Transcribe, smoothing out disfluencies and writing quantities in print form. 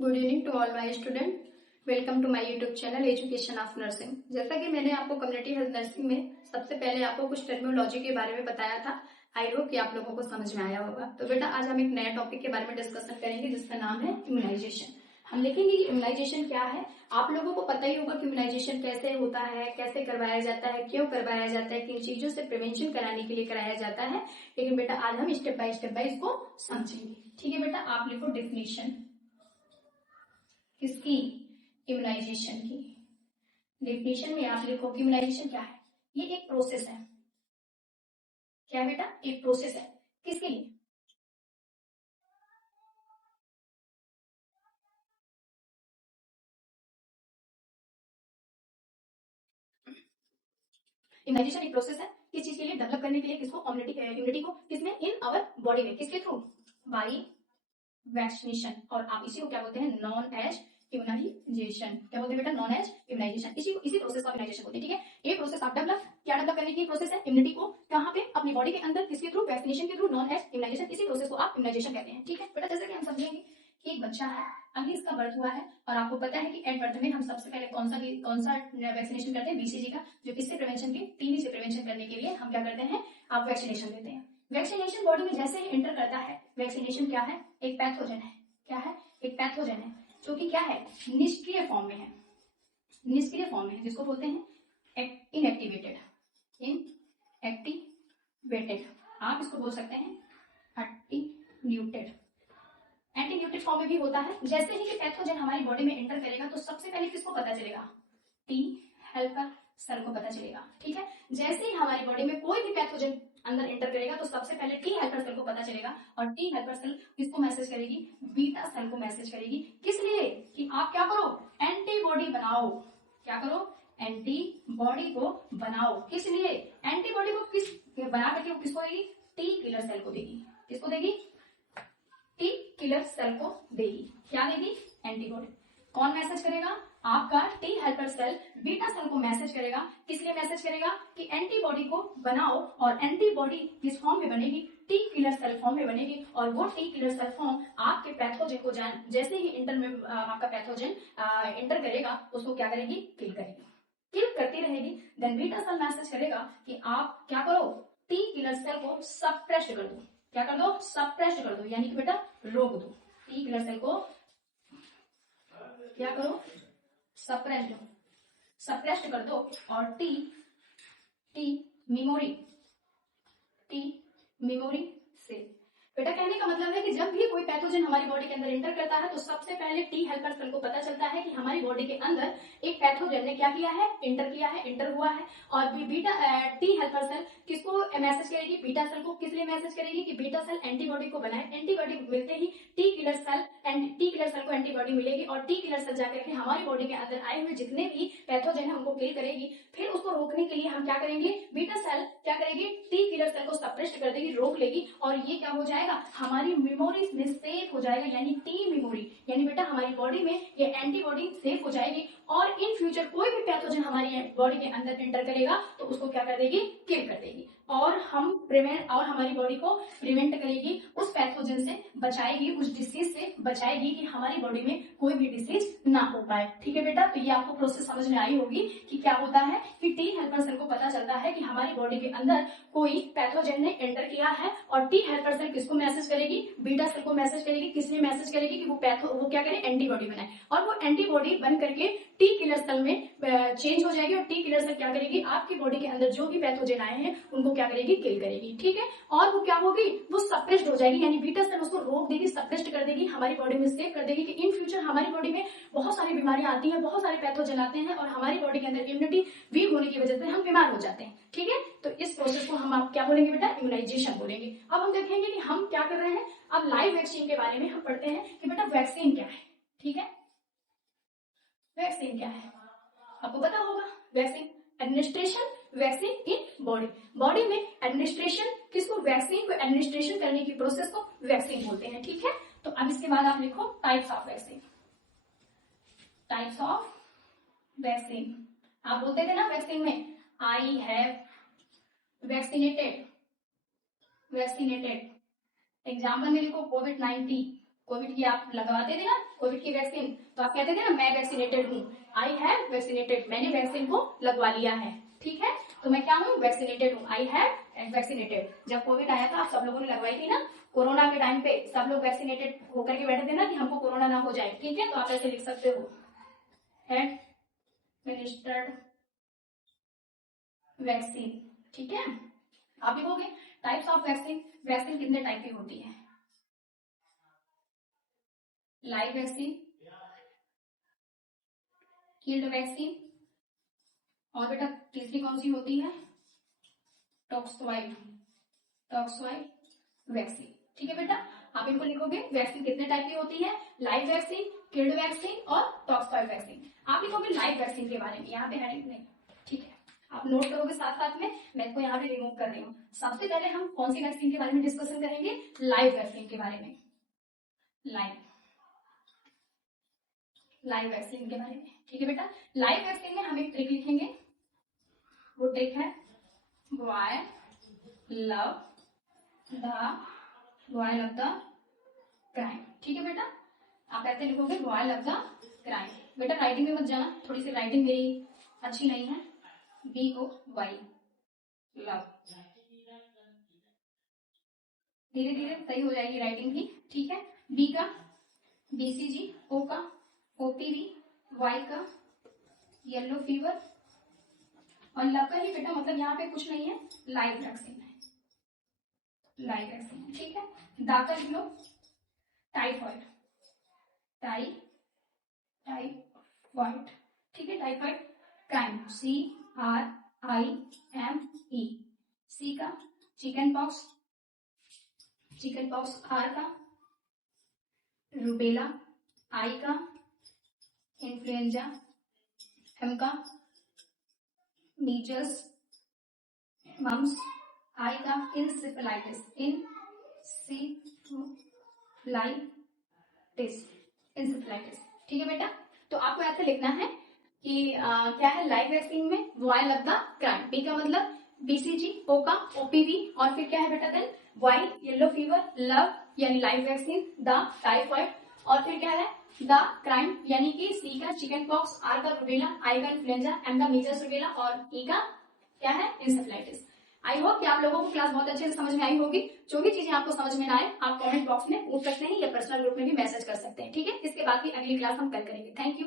Good evening to all my student. Welcome to my YouTube channel education of nursing. जैसा कि मैंने आपको community health nursing में सबसे पहले आपको कुछ टर्मिनोलॉजी के बारे में बताया था। आई होप कि आप लोगों को समझ में आया होगा। तो बेटा आज हम एक नया टॉपिक के बारे में डिस्कशन करेंगे जिसका नाम है इम्यूनाइजेशन। हम देखेंगे कि इम्यूनाइजेशन क्या है। आप लोगों को पता ही होगा कि इम्यूनाइजेशन कैसे होता है, कैसे करवाया जाता है, क्यों करवाया जाता है, किन चीजों से प्रिवेंशन कराने के लिए कराया जाता है। लेकिन बेटा आज हम स्टेप बाय इसको समझेंगे। ठीक है बेटा, आप लिखो डेफिनेशन किसकी, इम्यूनाइजेशन की। डेफिनेशन में आप लिखो कि इम्यूनाइजेशन क्या है। ये एक प्रोसेस है। क्या बेटा? एक प्रोसेस है। किसके लिए? इम्यूनाइजेशन एक प्रोसेस है। किस चीज के लिए? डेवलप करने के लिए। किसको? इम्यूनिटी को। किसमें? इन आवर बॉडी में। किसके थ्रू? By vaccination. और आप इसी को क्या बोलते हैं? Known as immunization. क्या बोलते हैं बेटा? Known as immunization. इसी प्रोसेस का इम्यूनाइजेशन बोलते हैं। ठीक है, ये प्रोसेस आप डेवलप करने की प्रोसेस है। इम्यूनिटी को कहाँ पे? अपनी बॉडी के अंदर। किसके थ्रू? वैक्सीनेशन के थ्रू। Known as immunization. इसी प्रोसेस को आप इम्यूनाइजेशन कहते हैं। ठीक है बेटा, जैसे कि हम समझेंगे कि एक बच्चा है, अभी इसका बर्थ हुआ है और आपको पता है कि एट बर्थ में हम सबसे पहले कौन सा वैक्सीनेशन करते हैं? बीसीजी का, जो किससे प्रिवेंशन के? टीबी से प्रिवेंशन करने के लिए हम क्या करते हैं? आप वैक्सीनेशन देते हैं। वैक्सीनेशन बॉडी में जैसे ही एंटर करता है, वैक्सीनेशन क्या है? एक पैथोजन है। क्या है? एक पैथोजन है जो कि क्या है? निष्क्रिय फॉर्म में है। निष्क्रिय फॉर्म में है जिसको बोलते हैं इनएक्टिवेटेड। इनएक्टिवेटेड आप इसको बोल सकते हैं एटीन्यूटेड। एंटीन्यूटेड फॉर्म में भी होता है। जैसे ही ये पैथोजन हमारी बॉडी में एंटर करेगा तो सबसे पहले किसको पता चलेगा? टी हेल्पर सेल को पता चलेगा। ठीक है, जैसे ही हमारी बॉडी में कोई भी पैथोजन अंदर एंटर करेगा तो सबसे पहले टी हेल्पर सेल को पता चलेगा। और टी हेल्पर सेल किसको मैसेज करेगी? बीटा सेल को मैसेज करेगी। किस लिए? कि आप क्या करो? एंटीबॉडी बनाओ। क्या करो? एंटीबॉडी को बनाओ। किस लिए? एंटीबॉडी को किस बना करके वो किसको देगी? टी किलर सेल को देगी। किसको देगी? टी किलर सेल को देगी। क्या देगी? एंटीबॉडी। कौन मैसेज करेगा? आपका T helper cell beta cell को मैसेज करेगा। किस लिए मैसेज करेगा? कि एंटीबॉडी को बनाओ। और एंटीबॉडी किस फॉर्म में बनेगी? टी किलर सेल फॉर्म में बनेगी। और वो टी किलर सेल फॉर्म आपके पैथोजन को जैसे ही इंटर में आपका पैथोजन इंटर करेगा उसको क्या करेगी? किल करेगी। किल करती रहेगी। देन बीटा सेल मैसेज करेगा कि आप क्या करो? टी किलर सेल को सप्रेस कर दो। क्या कर दो? सप्रेस कर दो, यानी कि बेटा रोक दो। टी किलर सेल को क्या करो? सप्रेस कर दो। और टी मेमोरी से। बेटा कहने का मतलब है कि जब भी कोई पैथोजन हमारी बॉडी के अंदर एंटर करता है तो सबसे पहले टी हेल्पर सेल को पता चलता है कि हमारी बॉडी के अंदर एक पैथोजन ने क्या किया है? एंटर हुआ है। और बीटा टी हेल्पर सेल किसको मैसेज करेगी? बीटा सेल को। किस लिए मैसेज करेगी? कि बीटा सेल एंटीबॉडी को बनाए। एंटीबॉडी मिलते ही टी किलर सेल को एंटीबॉडी मिलेगी और टी किलर सेल जाकर के हमारी बॉडी के अंदर आए हुए जितने भी पैथोजन है उनको किल करेगी। फिर उसको रोकने के लिए हम क्या करेंगे? बीटा सेल क्या करेगी? टी किलर सेल को सप्रेस कर देगी, रोक लेगी। और ये क्या हो जाएगा? हमारी मेमोरीज में सेव हो जाएगा, यानी टी मेमोरी। यानी बेटा हमारी बॉडी में ये एंटीबॉडी सेव हो जाएगी। और इन फ्यूचर कोई भी पैथोजन हमारी बॉडी के अंदर एंटर करेगा तो उसको क्या कर देगी? किल कर देगी। और हमारी बॉडी को प्रिवेंट करेगी, उस पैथोजन से बचाएगी, उस डिसीज से बचाएगी कि हमारी बॉडी में कोई भी डिसीज ना हो पाए। ठीक है बेटा, तो ये आपको प्रोसेस समझ में आई होगी कि क्या होता है कि टी हेल्पर सेल को पता चलता है कि हमारी बॉडी के अंदर कोई पैथोजन ने एंटर किया है। और टी हेल्पर सेल किसको मैसेज करेगी? बीटा सेल को मैसेज करेगी। किस लिए मैसेज करेगी? कि वो क्या करे? एंटीबॉडी बनाए। और वो एंटीबॉडी बन करके टी किलर सेल में चेंज हो जाएगी। और टी किलर सेल क्या करेगी? आपकी बॉडी के अंदर जो भी पैथोजन आए हैं उनको क्या करेगी? किल करेगी। ठीक है, और वो क्या होगी? वो सप्रेस्ड हो जाएगी, यानी बीटा सेल उसको रोक देगी, सप्रेस्ड कर देगी, हमारी बॉडी में सेव कर देगी कि इन फ्यूचर हमारी बॉडी में बहुत सारी बीमारियां आती हैं, बहुत सारे पैथोजन आते हैं और हमारी बॉडी के अंदर इम्यूनिटी वीक होने की वजह से हम बीमार हो जाते हैं। ठीक है, तो इस प्रोसेस को हम आप क्या बोलेंगे बेटा? इम्यूनाइजेशन बोलेंगे। अब हम देखेंगे कि हम क्या कर रहे हैं। अब लाइव वैक्सीन के बारे में हम पढ़ते हैं कि बेटा वैक्सीन क्या है। ठीक है, वैक्सीन क्या है आपको पता होगा। Vaccine administration, vaccine in body में एडमिनिस्ट्रेशन। किसको? वैक्सीन को एडमिनिस्ट्रेशन करने की प्रोसेस को वैक्सीन बोलते हैं। ठीक है, तो अब इसके बाद आप लिखो types of vaccine. Types of vaccine आप बोलते थे ना वैक्सीन में, आई हैव वैक्सीनेटेड। एग्जाम्पल में लिखो कोविड-19, कोविड की आप लगवाते थे ना, कोविड की वैक्सीन, तो आप कहते थे ना मैं वैक्सीनेटेड हूँ, आई हैव वैक्सीनेटेड, मैंने वैक्सीन को लगवा लिया है, ठीक है, तो मैं क्या हूँ, वैक्सीनेटेड हूँ, आई हैव वैक्सीनेटेड। जब कोविड आया था आप सब लोगों ने लगवाई थी ना, कोरोना के टाइम पे सब लोग वैक्सीनेटेड होकर के बैठे थे ना कि हमको कोरोना ना हो जाए, ठीक है, तो आप ऐसे लिख सकते हो, एडमिनिस्टर्ड वैक्सीन, ठीक है। आप लिखोगे टाइप्स ऑफ वैक्सीन, वैक्सीन कितने टाइप की होती है, लाइव वैक्सीन, किल्ड वैक्सीन, और बेटा तीसरी कौन सी होती है, टॉक्सवाइड वैक्सीन, ठीक है बेटा। आप इनको लिखोगे वैक्सीन कितने टाइप की होती है, लाइव वैक्सीन, किल्ड वैक्सीन और टॉक्सवाइड वैक्सीन। आप लिखोगे लाइव वैक्सीन के बारे में, यहाँ पे हेडिंग नहीं, ठीक है, आप नोट करोगे साथ साथ में, मैं इसको यहाँ पे रिमूव कर रही हूँ। सबसे पहले हम कौन सी वैक्सीन के बारे में डिस्कशन करेंगे, लाइव वैक्सीन के बारे में, लाइव वैक्सीन के बारे में, ठीक है बेटा। लाइव वैक्सीन में हम एक ट्रिक लिखेंगे, वो ट्रिक है बॉय लव द क्राइम, ठीक है बेटा। आप ऐसे लिखोगे बॉय लव द क्राइम। बेटा राइटिंग में मत जाना, थोड़ी सी राइटिंग मेरी अच्छी नहीं है, BOY लव, धीरे धीरे सही हो जाएगी राइटिंग भी, ठीक है। बी का BCG, O का OPV, Y का येलो फीवर, और लव का ही बेटा मतलब यहाँ पे कुछ नहीं है, लाइव वैक्सीन है, लाइव वैक्सीन, ठीक है। दा का लिख लो टाइफॉइड, टाइफॉइड, ठीक है, टाइफॉइड। क्राइम CRIME, सी का चिकन पॉक्स, R का रूबेला, I का इन्फ्लुएंजा, M का मीजल्स मम्स, I का इंसेफेलाइटिस, इंसेफेलाइटिस, ठीक है बेटा। तो आपको ऐसे लिखना है कि क्या है लाइव वैक्सीन में Y love the crime, B का मतलब BCG, O का OPV, और फिर क्या है बेटा then Y yellow fever, love यानी लाइव वैक्सीन, द टाइफॉइड, और फिर क्या है द क्राइम यानी कि C का चिकन पॉक्स, R का रूबेला, I का इन्फ्लुएंजा, M का मीजल्स रूबेला और E का क्या है इंसेफेलाइटिस। आई होप कि आप लोगों को क्लास बहुत अच्छे से समझ में आई होगी। जो भी चीजें आपको समझ में ना आए आप कमेंट बॉक्स में पूछ सकते हैं या पर्सनल ग्रुप में भी मैसेज कर सकते हैं, ठीक है। इसके बाद की अगली क्लास हम कल करेंगे। Thank you.